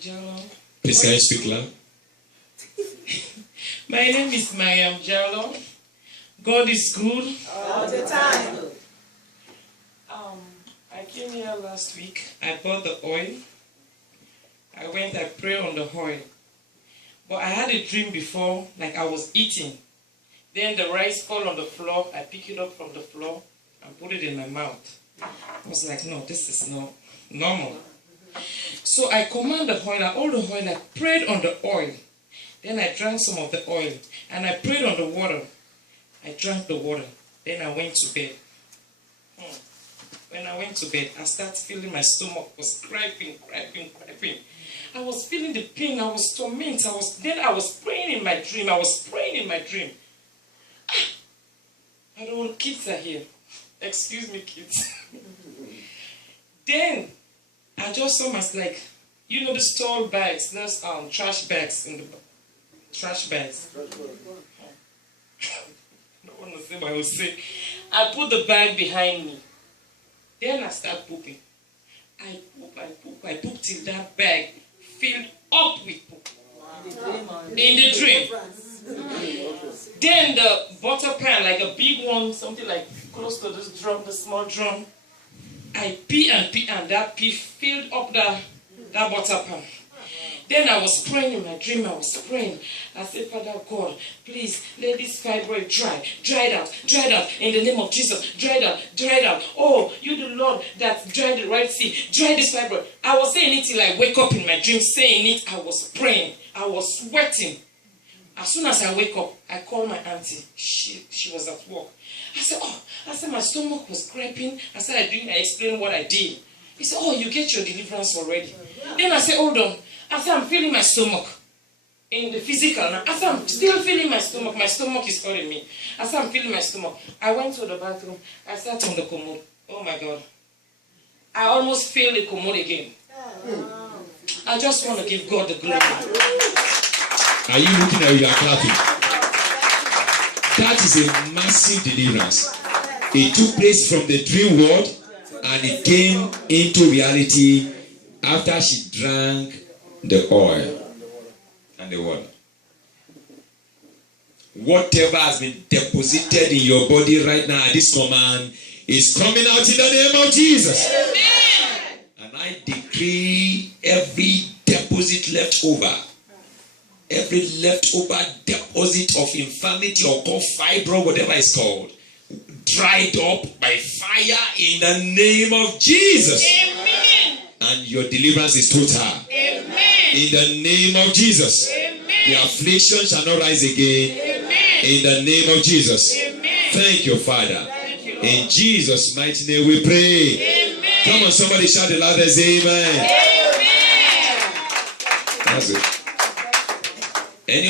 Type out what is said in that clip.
Jallo. Please can you speak loud? My name is Mariam Jallo. God is good. All the time. I came here last week. I bought the oil. I prayed on the oil. But I had a dream before, like I was eating. Then the rice fell on the floor. I picked it up from the floor and put it in my mouth. I was like, no, this is not normal. So I command the oil, all the oil, I prayed on the oil. Then I drank some of the oil. And I prayed on the water. I drank the water. Then I went to bed. When I went to bed, I started feeling my stomach was griping. I was feeling the pain. I was tormented. I was praying in my dream. I don't want kids are here. Excuse me, kids. Then I just saw myself like, you know, the tall bags, those trash bags in the trash bags. I don't want to say what I will say. I put the bag behind me. Then I start pooping. I poop till that bag filled up with poop. In the dream. Then the butter pan, like a big one, something like close to this drum, the small drum. I pee and that pee filled up that butter pan. Then I was praying in my dream. I said, Father God, please let this fibroid dry it out in the name of Jesus. Dry it out. Oh, you the Lord that dried the Red Sea, dry this fibroid. I was saying it till I wake up in my dream, saying it. I was praying. I was sweating. As soon as I wake up, I call my auntie. She was at work. I said, my stomach was griping. I explained what I did. He said, oh, you get your deliverance already. Then I said, hold on. I said, I'm feeling my stomach in the physical. Now, I said, I'm still feeling my stomach. My stomach is hurting me. I said, I'm feeling my stomach. I went to the bathroom. I sat on the commode. Oh my God. I almost failed the commode again. I just want to give God the glory. Are you looking at your clapping? That is a massive deliverance. It took place from the dream world and it came into reality after she drank the oil and the water. Whatever has been deposited in your body right now at this command is coming out in the name of Jesus. Amen. And I decree every deposit left over, every leftover deposit of infirmity or called fibro, whatever it's called, dried up by fire in the name of Jesus. Amen. And your deliverance is total. Amen. In the name of Jesus. Amen. The affliction shall not rise again. Amen. In the name of Jesus. Amen. Thank you, Father. Thank you, Lord. In Jesus' mighty name we pray. Amen. Come on, somebody shout the loudest amen. Amen. That's it. Any